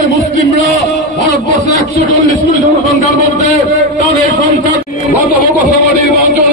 বাংলাদেশের মুসলিমরা ভারতবর্ষের 140 কোটি জনসংখ্যার মধ্যে তাদের সংখ্যা গত লোকসভা নির্বাচন